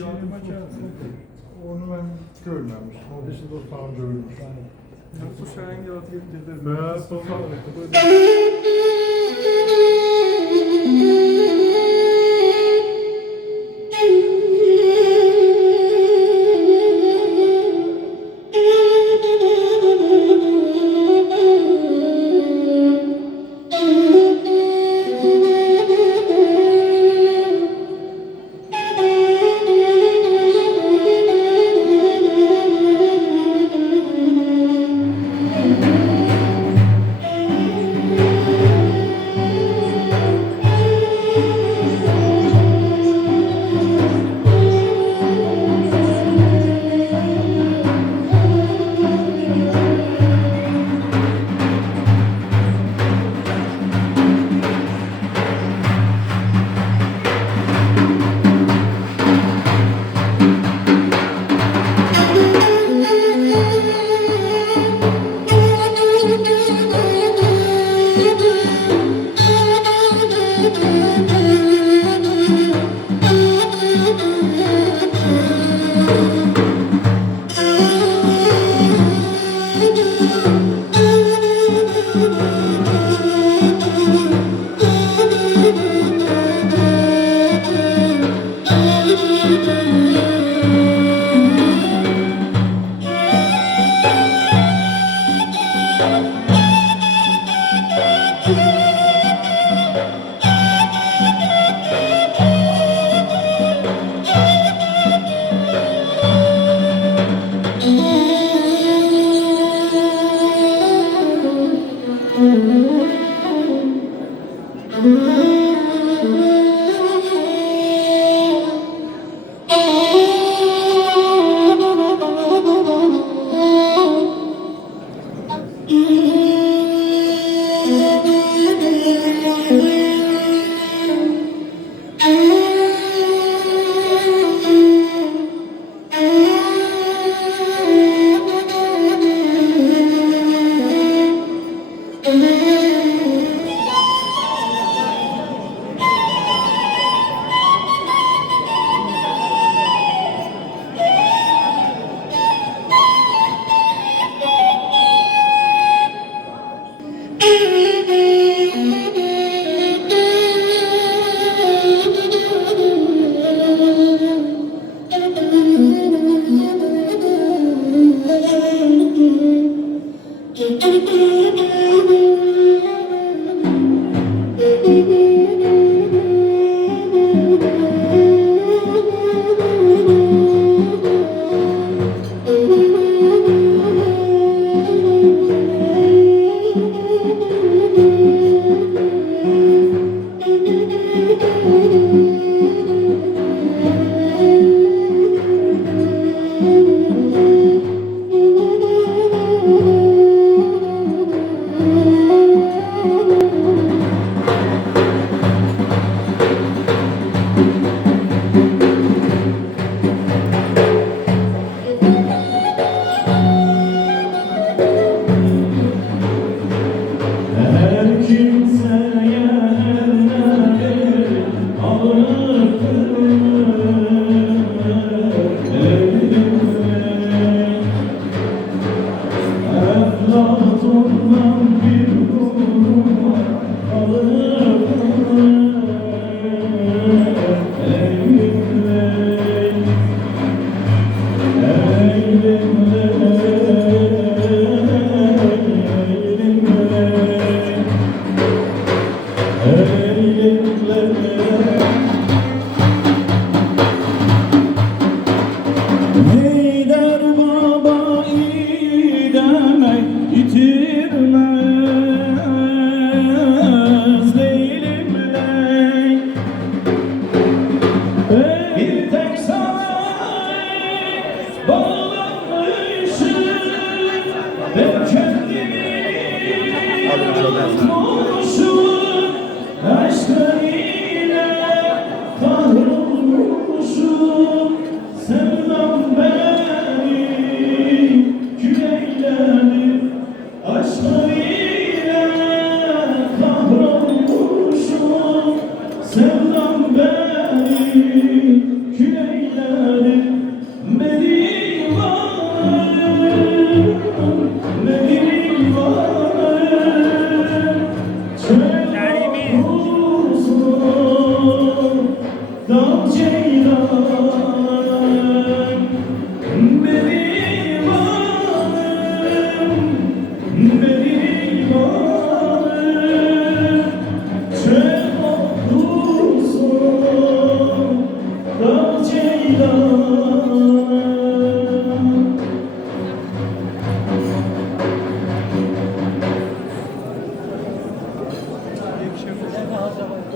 yardım açarsın. Onu ben görmemiştim. O dışında o daha önce ölmüş. Ja, so schön gerade irgendwie. Ben sonra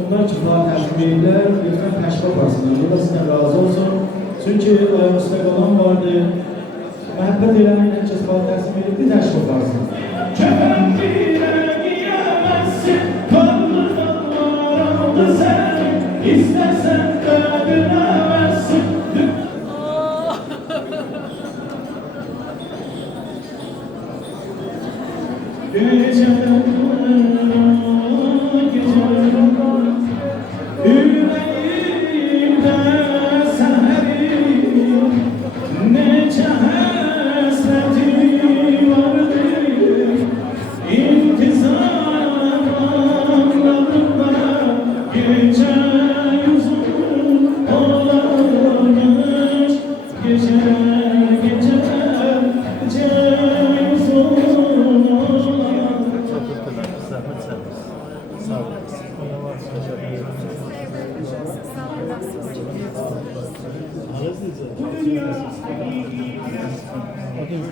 onlar ki, daha təşkil edirlər, lütfen təşkil aparsınlar. Allah sizdən razı olsun. Çünki ayağımızda qalan vardı. Məhəbbət eləmək nəticəsi var, təqsim edildi, təşkil aparsın. Kəfəndirə giyəməzsin, qarnından aldı səni, istəsən də biləməzsin.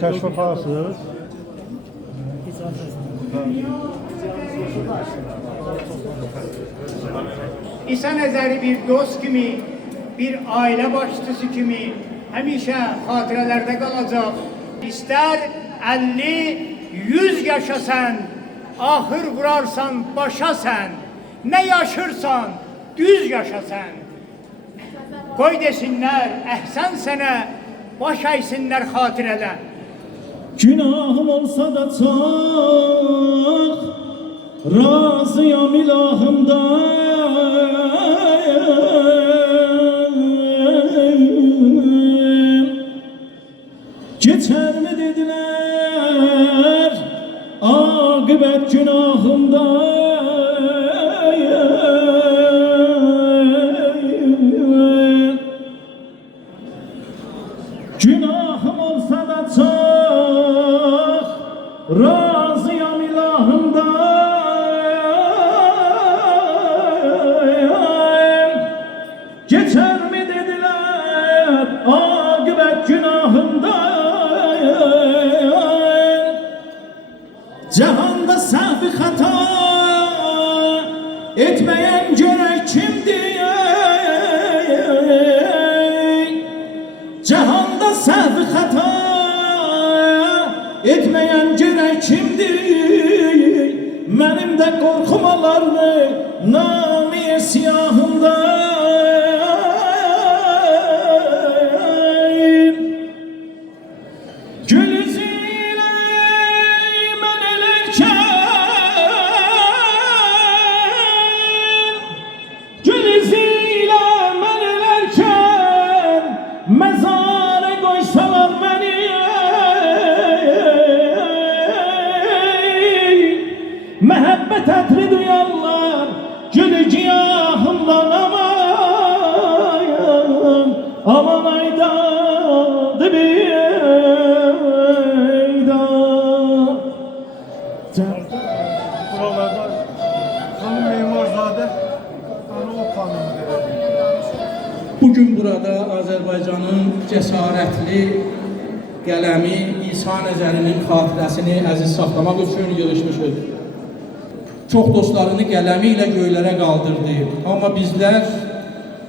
Kəşf aparsınız. İsa Nəzəri bir dost kimi, bir ailə başçısı kimi həmişə xatirələrdə qalacaq. İstər 50-100 yaşasan, axır vurarsan başa sən, nə yaşırsan, düz yaşasan. Qoy desinlər, əhsən sənə, baş əysinlər xatirədən. Günahım olsa da çok, razıyam ilahımdan. Geçer mi dediler, akıbet günahımdan. Günahım olsa da çok, razıyam ilahımdan. Geçer mi dediler, akıbet günahımdan. Cehanda sahvi hata etmeyen göre kimdir? Cehanda sahvi hata etmeyen göre kimdir? Benim de korkum alardı nami siyahımdan. Mezara koysalar beni, mehabbet etri duyarlar, gülü ciyahımdan aman, aman ayda dibiyda. Buralarda Hanım Meymarzade, hani o kanunu Bugün burada Azərbaycanın cəsarətli qələmi İsa Nəzərinin xatirəsini əziz saxlamaq üçün yığışmışıq. Çox dostlarını qələmi ilə göylərə qaldırdı. Amma bizlər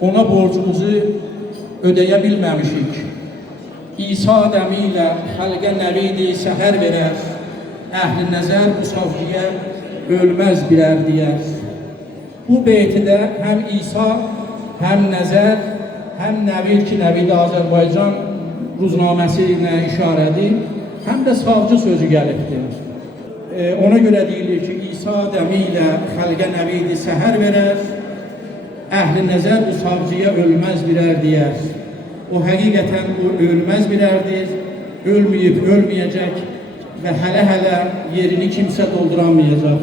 ona borcumuzu ödəyə bilməmişik. İsa dəmi ilə xəlqə nəvidi səhər verər, əhl-i nəzər bu savcıya ölməz birər deyər. Bu beytidə həm İsa, həm nəzər, həm nəvir ki, nəvidi Azərbaycan ruznaməsi ilə işarədir, həm də savcı sözü gəlibdir. Ona görə deyilir ki, İsa dəmi ilə xəlqə nəvidi səhər verər, əhl-i nəzər bu savcıya ölməz birər deyər. O həqiqətən o ölməz birərdir, ölməyib, ölməyəcək və hələ-hələ yerini kimsə dolduramayacaq.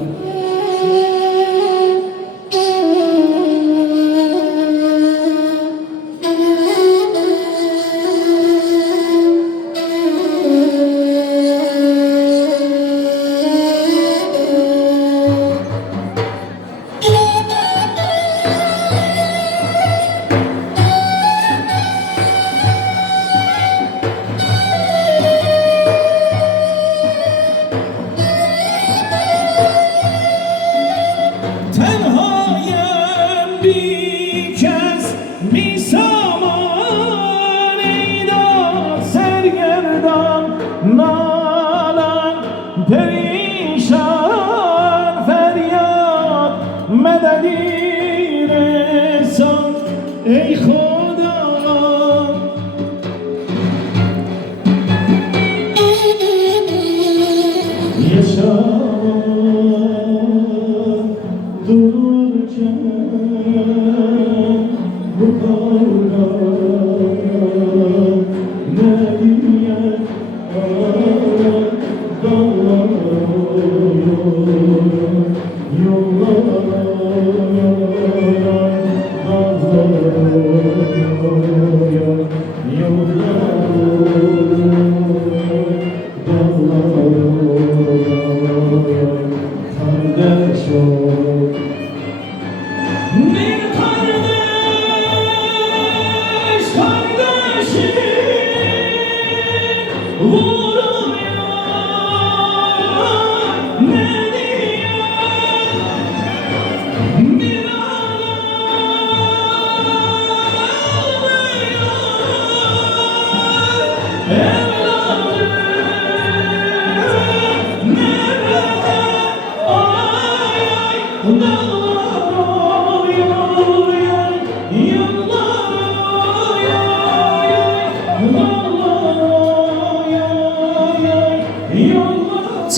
saman eyda sergerdan nalan perişan feryat mededi resan ey Xuda yaşam dururken bu kavram ne diye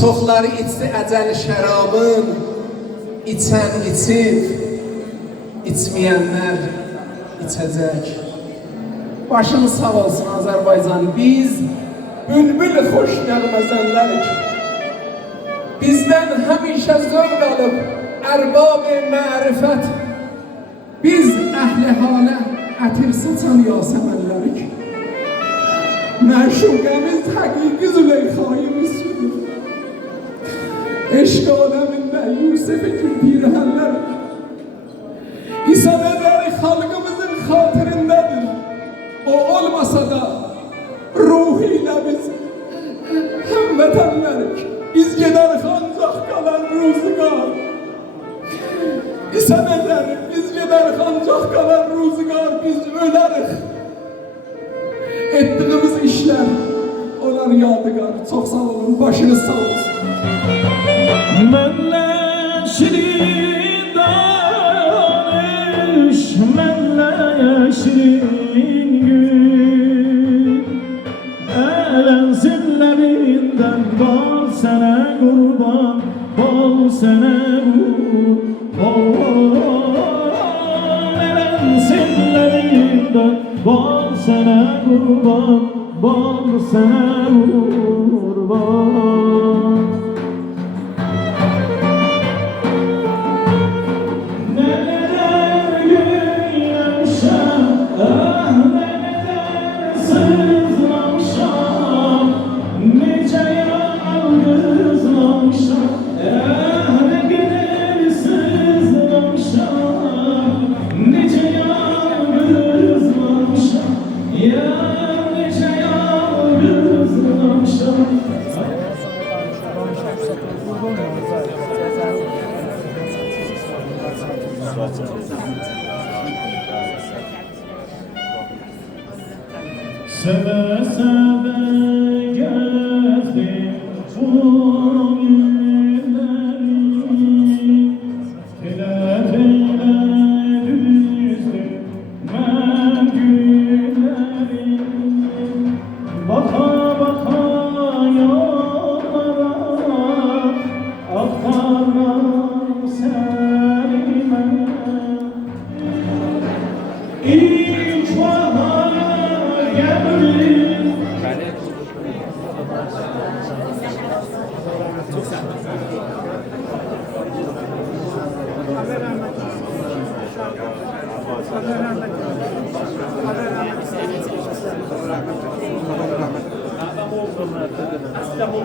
Çoxları içdi əcəli şərabın, içən içib, içməyənlər içəcək. Başımız sağ olsun Azərbaycan, biz bülbül xoş nəğməzənlərik. Bizdən həmişə zövq alıb ərbab-ı mərifət, biz əhl-i halə ətir saçan yasəmənlərik. Məşuqəmiz həqiqi Züleyxayımızdır. Eşq aləmində Yusuf-i Pirhənlərik. İsa nəzəri xalqımızın xatirindədir. O olmasa da ruhi ilə biz həmvətənlərik. Biz gedərik ancaq qalan ruzigar. İsa nəzəri biz gedərik ancaq qalan ruzigar. Biz ölərik. Etdiyimiz işlər olan yadigar. Çox sağ olun, başınız sağ olsun. Mənlə şirin danış, mənlə şirin gün. Ələnsinlərindən bal sənə qurban, bal sənə qurban. Ələnsinlərindən bal sənə qurban, bal sənə qurban. Seve seve gezdim bu günleri, Tile tile düzdüm ben günleri. Baka baka yollara aktarlar serime. İlk bahar geldi. Aslında bu